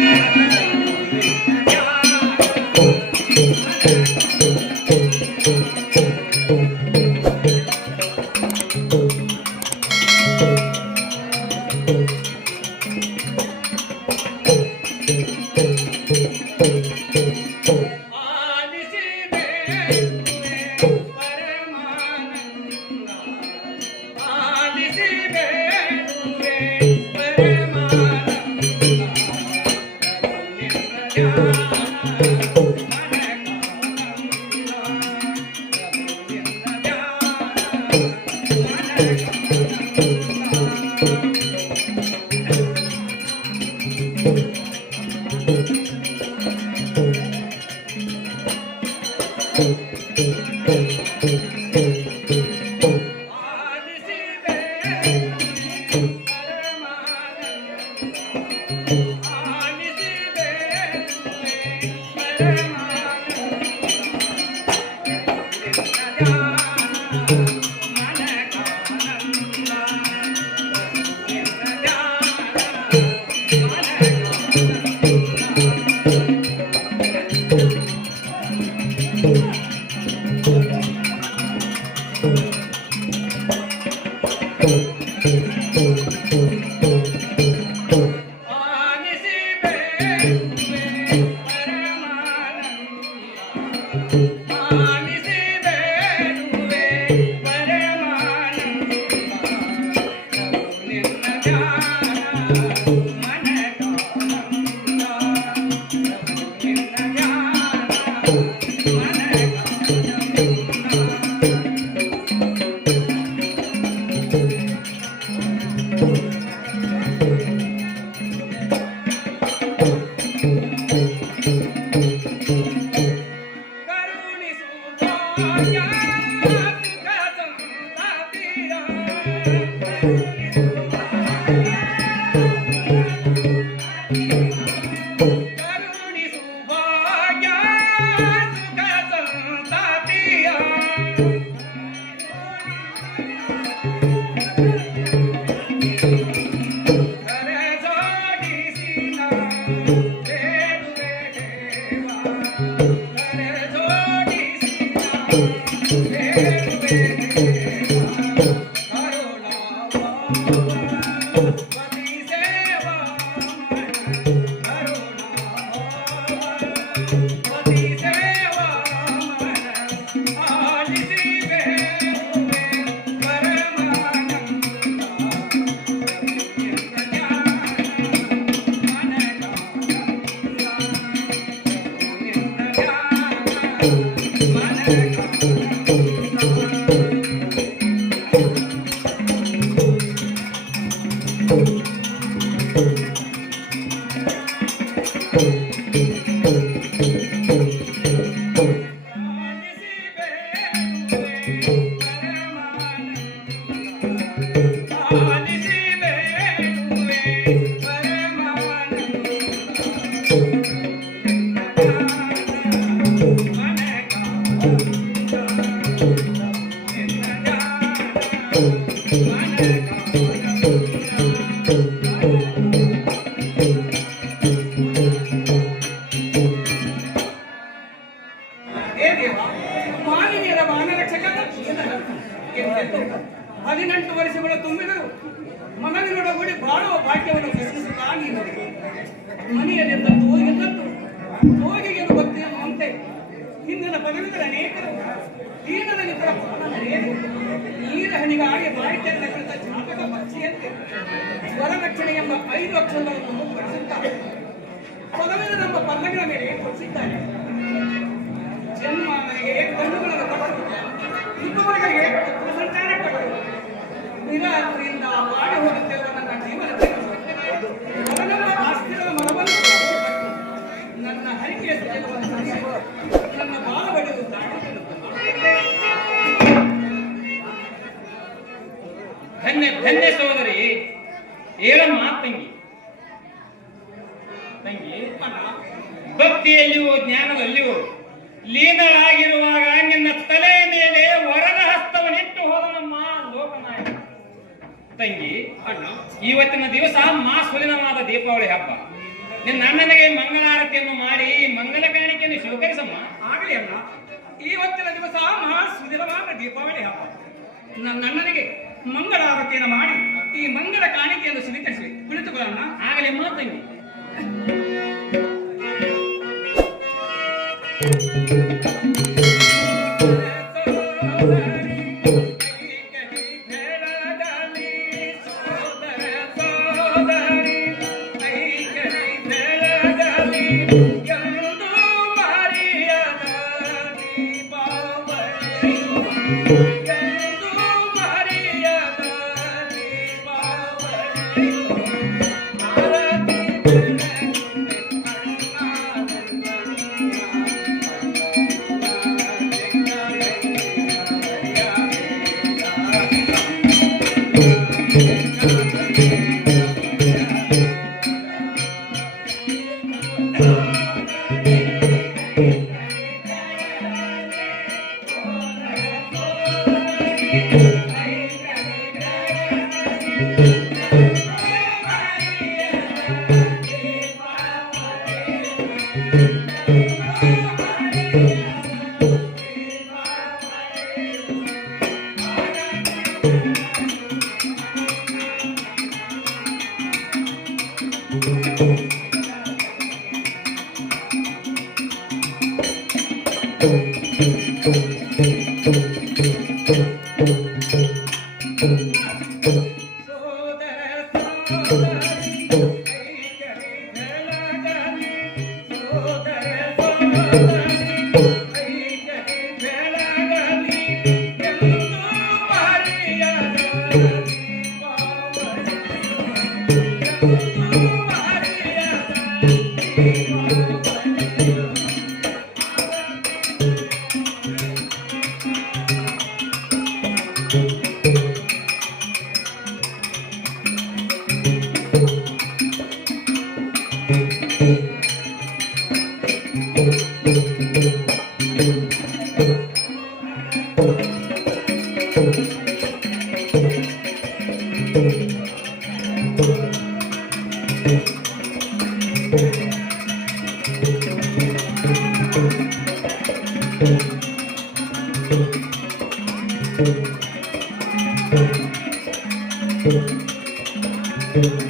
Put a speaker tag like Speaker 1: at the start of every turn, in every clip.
Speaker 1: Música Thank you. yeah. ಐದು ಲಕ್ಷ ಕೊಡಿಸುತ್ತಾರೆ ಮೊದಲನೇ ನಮ್ಮ ಪಲ್ಲಂಗಿನ ಮೇಲೆ ಕೊಡಿಸಿದ್ದಾರೆ. ಜನ್ಮ ನನಗೆ ಕಣ್ಣುಗಳನ್ನು ಕೊಟ್ಟರು ಇದುವರೆಗೆ ಸಂಚಾರ ಕೊಟ್ಟರು ನಿರಾತ್ರಿಯಿಂದ ಮಾಡಿ ಸ್ವೀಕರಿಸಮ್ಮ
Speaker 2: ಆಗಲಿ ಅಲ್ಲ ಇವತ್ತಿನ ದಿವಸ ಮಹಾ ಸುದಿನವಾದ ದೀಪಾವಳಿ ಹಬ್ಬ. ನನ್ನ ಅಣ್ಣನಿಗೆ ಮಂಗಳಾರತಿಯನ್ನು ಮಾಡಿ ಈ ಮಂಗಳ ಕಾಣಿಕೆಯನ್ನು ಸ್ವೀಕರಿಸಿ. ಕುಳಿತುಕೊಳ್ಳೋಣ.
Speaker 1: ಆಗಲಿ
Speaker 3: Thank
Speaker 1: you.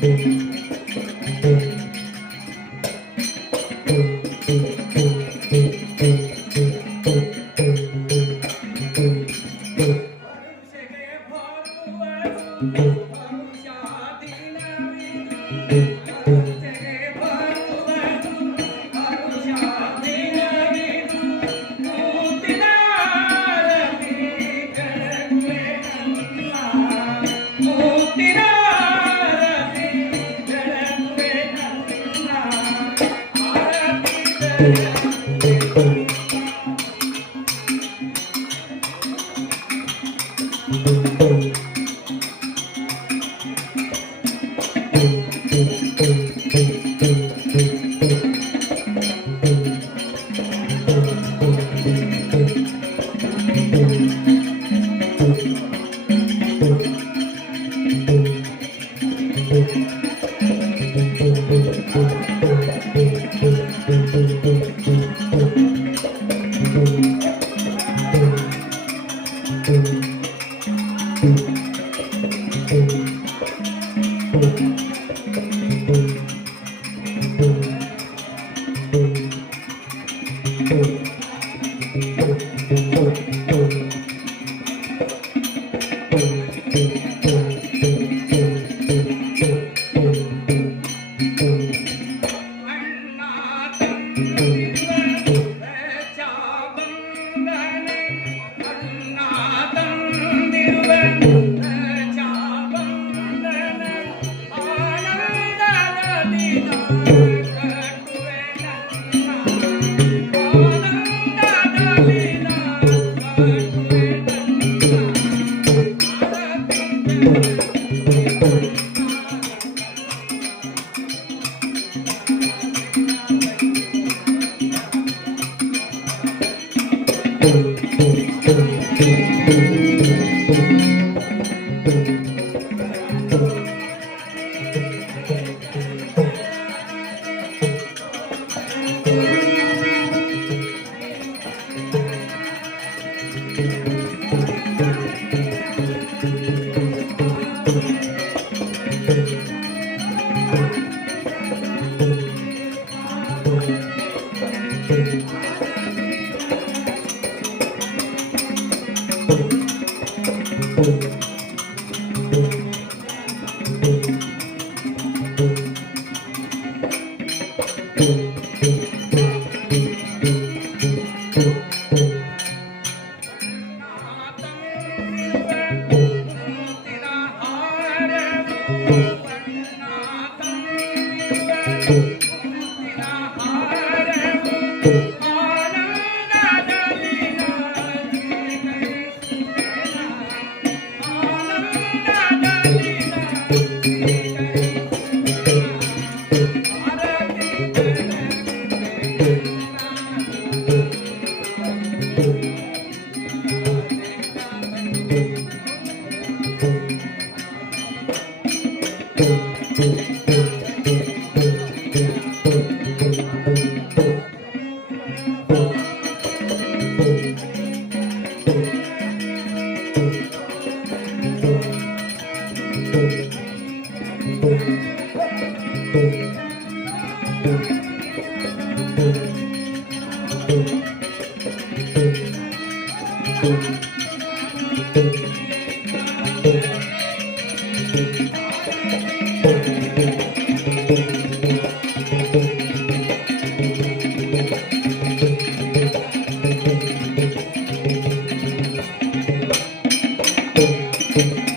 Speaker 1: Thank you.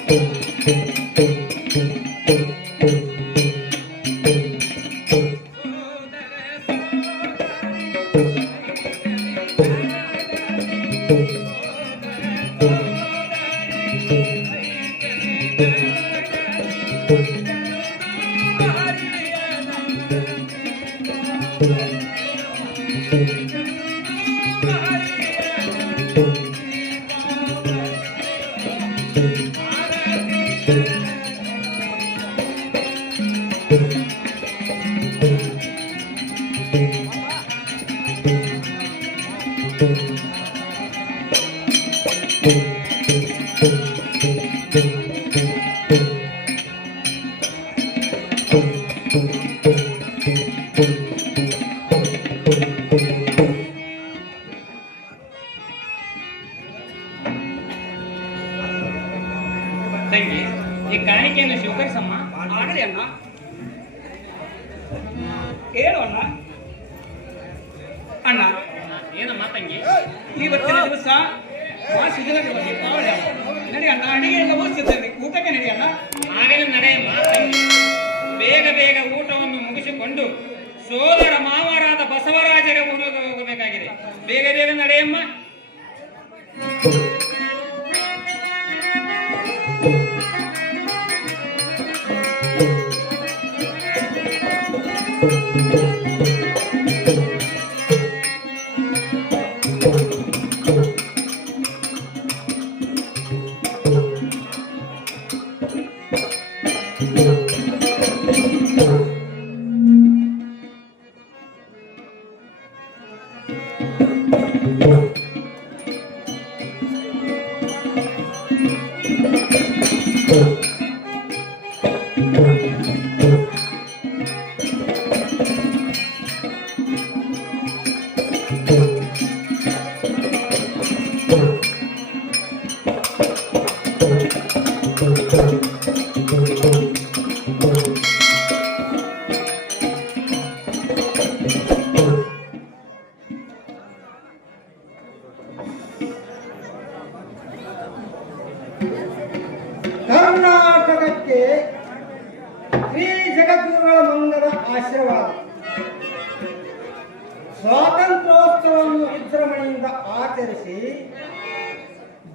Speaker 1: thank you. Thank you. ಜಗದ್ಗುರುಗಳ ಮಂಗದ
Speaker 3: ಆಶೀರ್ವಾದ. ಸ್ವಾತಂತ್ರ್ಯೋತ್ಸವವನ್ನು ವಿಜೃಂಭಣೆಯಿಂದ ಆಚರಿಸಿ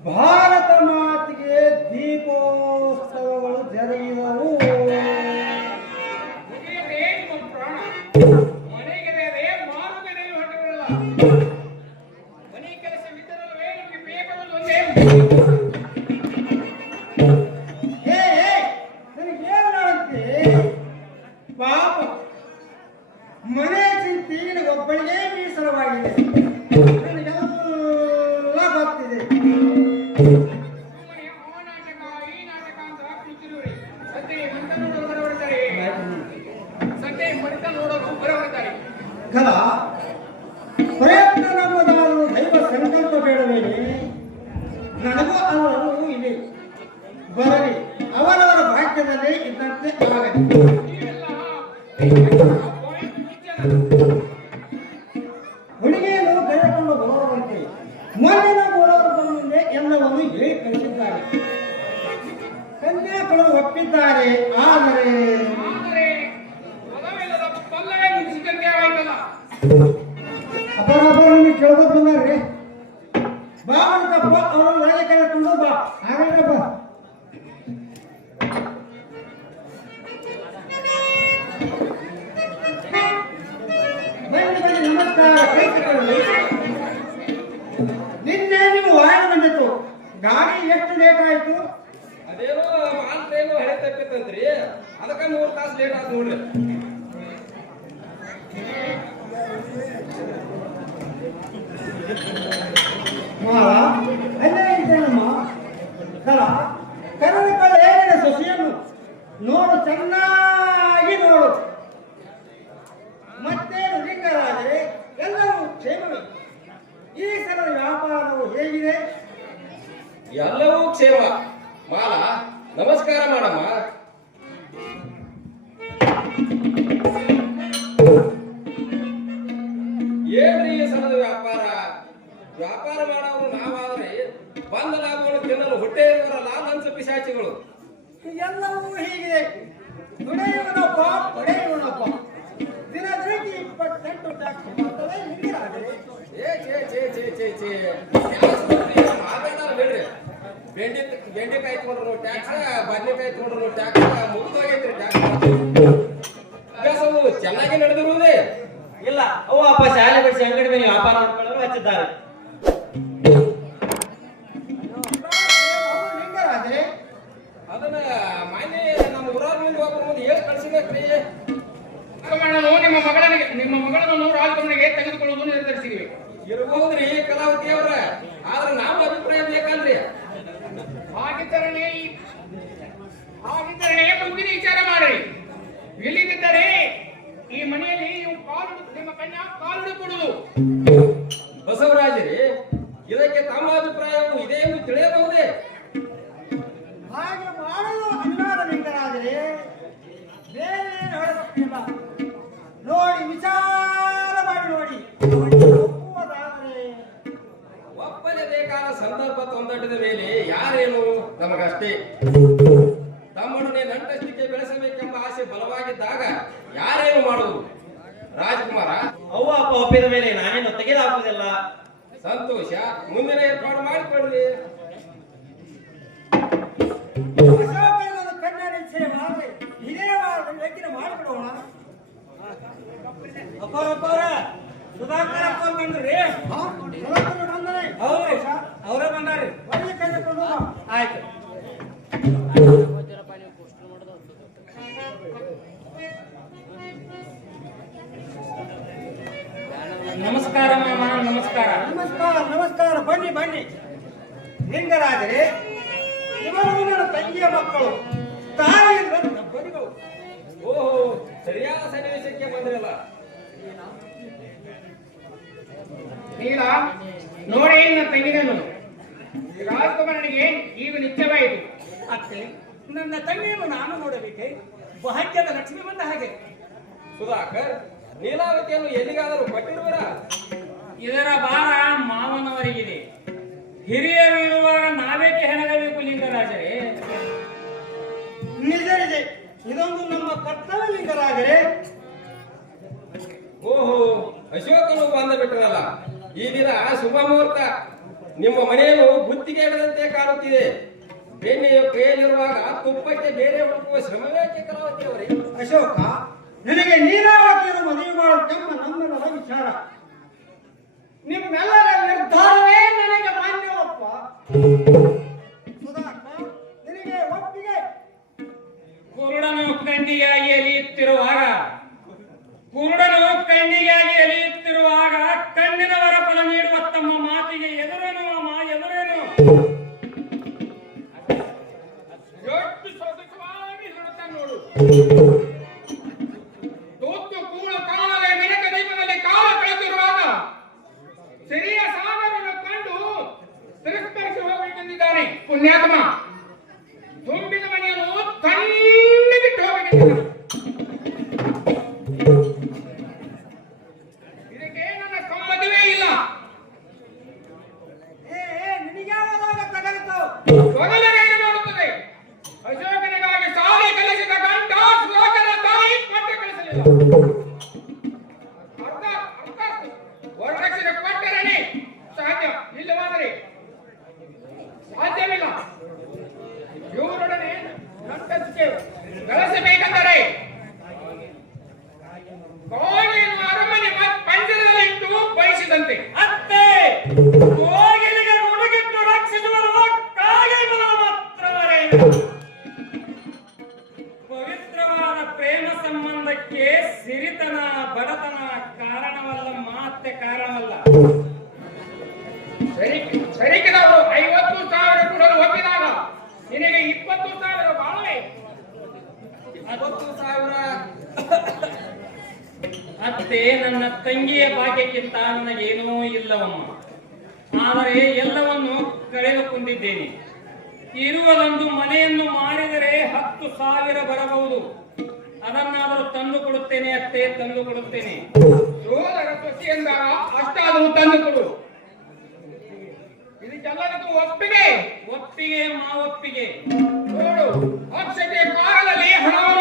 Speaker 3: ಭಾರತ ಮಾತಿಗೆ ದೀಪೋತ್ಸವಗಳು ಜರುಗಿದವು. ಕಲ. ಪ್ರಯತ್ನ ನಮ್ಮದಾರು ದೈವ ಸಂಕಲ್ಪ ಬೇಡವೇನೆ. ನನಗೂ ಅವರನ್ನು ಇಲ್ಲಿ ಬರಲಿ. ಅವರವರ ಭಾಗ್ಯದಲ್ಲಿ ಇದ್ದಂತೆ ಆಗಲಿ. ಗಾಳಿ ಎಷ್ಟು ಲೇಟ್ ಆಯ್ತು?
Speaker 4: ಅದೇನೋ ಮಾಲ್ ಟ್ರೈನ್ ಹಳೆ ತಪ್ಪಿತ್ತಂತ್ರಿ ಅದಕ್ಕೆ ಮೂರು ತಾಸು ಲೇಟ್ ಆಯ್ತು ನೋಡ್ರಿ.
Speaker 3: ಮಾವ ಅಲ್ಲೇ ಇದ್ದೇನಮ್ಮ ಕಲ ಕರಳ ಏನಿದೆ ಸೊಸೆಯನ್ನು? ನೋಡು ಚೆನ್ನಾಗಿ ನೋಡು. ಮತ್ತೆ ಲಿಂಗರಾಜರೆ ಎಲ್ಲರೂ ಕ್ಷೇಮವೇ ಈ ಸಲ ವ್ಯಾಪಾರವು ಹೇಗಿದೆ?
Speaker 4: ಎಲ್ಲವೂ ಕ್ಷೇಮ. ಮಾಲ, ನಮಸ್ಕಾರ ಮಾಡಮ್ಮ ಏನ್ರಿ ಸಣದ ವ್ಯಾಪಾರ? ವ್ಯಾಪಾರ ಮಾಡೋರು ನಾವಾದ್ರೆ ಬಂದ ಲಾಭಗಳು ತಿನ್ನಲು ಹೊಟ್ಟೆ ಇರುವ ಲಾಭ ಪಿಶಾಚಿಗಳು.
Speaker 3: ಎಲ್ಲವೂ ಹೀಗೆ. ಟ್ಯಾಕ್ಸ್
Speaker 4: ಬನ್ನಿ ಕೈ ತಗೊಂಡ್ರು ಟ್ಯಾಕ್ಸ್
Speaker 5: ಆಯ್ತು.
Speaker 3: ಅರಸರಾದರೆ
Speaker 4: ಓಹೋ
Speaker 3: ಅಶೋಕನು ಬಂದ ಬಿಟ್ಟನಲ್ಲ
Speaker 4: ಈ ದಿನ ಶುಭ ಮುಹೂರ್ತ. ನಿಮ್ಮ ಮನೆಯನ್ನು ಗುತ್ತಿಗೆ ಹಿಡದಂತೆ ಕಾಣುತ್ತಿದೆ. ಬೆಣ್ಣೆಯ ಕೈಯಲ್ಲಿರುವಾಗ ತುಪ್ಪಕ್ಕೆ ಬೇರೆ ಹುಡುಕುವ ಶ್ರಮವೇ ಚಕ್ರವರ್ತಿ
Speaker 3: ಅಶೋಕ ನಿನಗೆ ನೀರಾವತಿಯನ್ನು ಮನವಿ ಮಾಡುತ್ತೆಂಬ ನಮ್ಮನರ ವಿಚಾರ. ನಿಮ್ಮೆಲ್ಲರ ನಿರ್ಧಾರವೇ ನನಗೆ ಮಾನ್ಯವಪ್ಪ.
Speaker 5: ಕುರುಡನು ಕಣ್ಣಿಗಾಗಿ ಎಲಿಯುತ್ತಿರುವಾಗ ಕುರುಡನು ಕಣ್ಣಿಗಾಗಿ ಎಲಿಯುತ್ತಿರುವಾಗ ಕಣ್ಣಿನವರ ಫಲ ನೀಡುವ ತಮ್ಮ ಮಾತಿಗೆ ಎದುರೇನು, ಅಮ್ಮ, ಎದುರೇನು?
Speaker 2: ಎಷ್ಟು ಸೊಗಸವಾಗಿ ಹೇಳುತ್ತಾನೆ ನೋಡು. ತೂತು ಕೂಳ ಕಾಣಲೆ ಮೆನಕ ದೀಪದಲ್ಲಿ ಕಾಲ ಕಳೆದಿರುವಾಗ ಸರಿಯ ಸಾಗರವನ್ನು ಕಂಡು ತಿರಸ್ಕರಿಸಿ ಹೋಗಬೇಕೆಂದಿದ್ದಾನೆ ಪುಣ್ಯಾತ್ಮ. ತಣ್ಣಿಗಿಟ್ಟು ಹೋಗಬೇಕೆಂದಿದ್ದಾನೆ
Speaker 5: ಪವಿತ್ರವಾದ ಪ್ರೇಮ ಸಂಬಂಧಕ್ಕೆ ಸಿರಿತನ ಬಡತನ ಕಾರಣವಲ್ಲ ಮಾತೆ ಕಾರಣವಲ್ಲ.
Speaker 2: ಸರಿ ಸರಿಕಿದವರು ಐವತ್ತು ಸಾವಿರ ಕೊಡಲು ಒಪ್ಪಿದಾಗ ನಿನಗೆ ಇಪ್ಪತ್ತು ಸಾವಿರ ಬಾಳವೆ.
Speaker 4: ಅರವತ್ತು ಸಾವಿರ.
Speaker 5: ಅತ್ತೆ ನನ್ನ ತಂಗಿಯ ಭಾಗ್ಯಕ್ಕಿಂತ ನನಗೇನೂ ಇಲ್ಲವಮ್ಮ. ಆದರೆ ಎಲ್ಲವನ್ನು ಕಳೆದುಕೊಂಡಿದ್ದೇನೆ. ಇರುವುದೊಂದು ಮನೆಯನ್ನು ಮಾಡಿದರೆ ಹತ್ತು ಸಾವಿರ ಬರಬಹುದು. ಅದನ್ನಾದರೂ ತಂದು ಕೊಡುತ್ತೇನೆ ಅತ್ತೆ ತಂದು ಕೊಡುತ್ತೇನೆ.
Speaker 2: ಸೋದರ ಸೊಸಿ ಎಂದಾಗ ಅಷ್ಟಾದರೂ ತಂದು ಕೊಡು. ಇದಕ್ಕೆಲ್ಲದಕ್ಕೂ ಒಪ್ಪಿಗೆ.
Speaker 5: ಒಪ್ಪಿಗೆ ಮಾವೊಪ್ಪಿಗೆ.
Speaker 2: ನೋಡು ಅಕ್ಷತೆ ಕಾಲದಲ್ಲಿ ಹಣವನ್ನು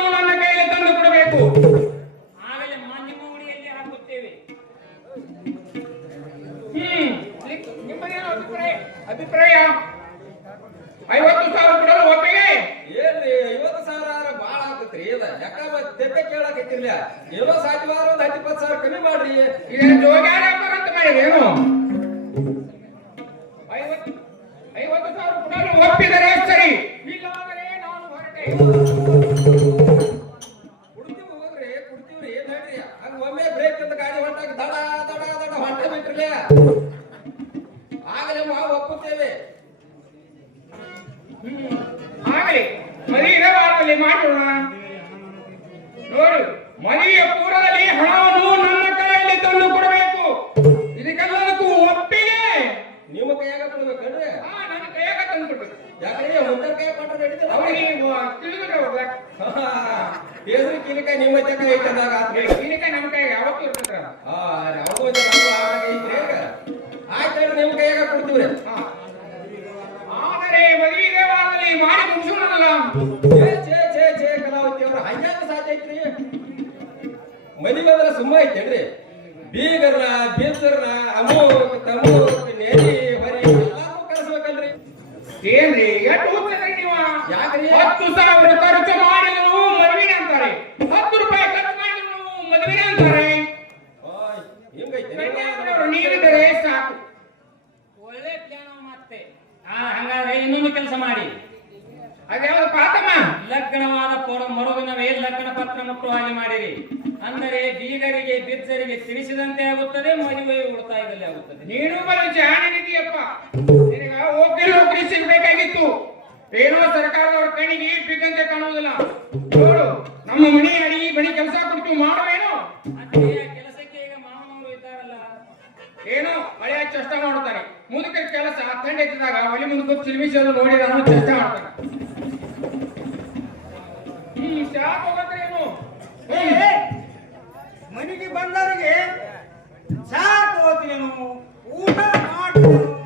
Speaker 5: ಮರುದಿನ ಮರುದಿನವೇ ಲಕ್ಷಣ ಪತ್ರ ಮುಟ್ಟು ಹಾಗೆ ಮಾಡಿರಿ. ಅಂದರೆ ಬೀಗರಿಗೆ ಬಿದ್ದರಿಗೆ ತಿಳಿಸಿದಂತೆ ಆಗುತ್ತದೆ ಮದುವೆ ಉಳಿತಾಯದಲ್ಲಿ ಆಗುತ್ತದೆ.
Speaker 2: ನೀನು ಜಾಣಿದೀಯಪ್ಪ ಒಬ್ಬರು ಸಿಗ್ಬೇಕಾಗಿತ್ತು. ಏನೋ ಸರ್ಕಾರದವ್ರ ಕಣಿಗೆ ಬಿದ್ದಂತೆ ಕಾಣುವುದಿಲ್ಲ. ನೋಡು ನಮ್ಮ ಮನೆ ಅಡಿಗೆ ಬಳಿ ಕೆಲಸ ಕೊಟ್ಟು ಮಾಡುವೇನು?
Speaker 5: ಕೆಲಸಕ್ಕೆ ಈಗ ಮಾವನವರು ಇದ್ದಾರಲ್ಲ.
Speaker 2: ಏನೋ ಮಳೆ ಚಷ್ಟ ಮಾಡುತ್ತಾರೆ. ಮುದುಕರ ಕೆಲಸ ತಂಡ ಎತ್ತಿದಾಗ ಒಲಿ ಮುಂದೆ ಕೂತ್ ಚಿಲ್ಮಿಸೋದು ನೋಡಿ ನಾನು ಚಷ್ಟ ಮಾಡ್ತಾರೆ ಹ್ಮ್ ಶಾಪ್ ಹೋಗತ್ರೇನು
Speaker 3: ಮನೆಗೆ ಬಂದವರಿಗೆ ಚಾ ತಗೋತೀನು ಊಟ ಮಾಡ್ತೀನು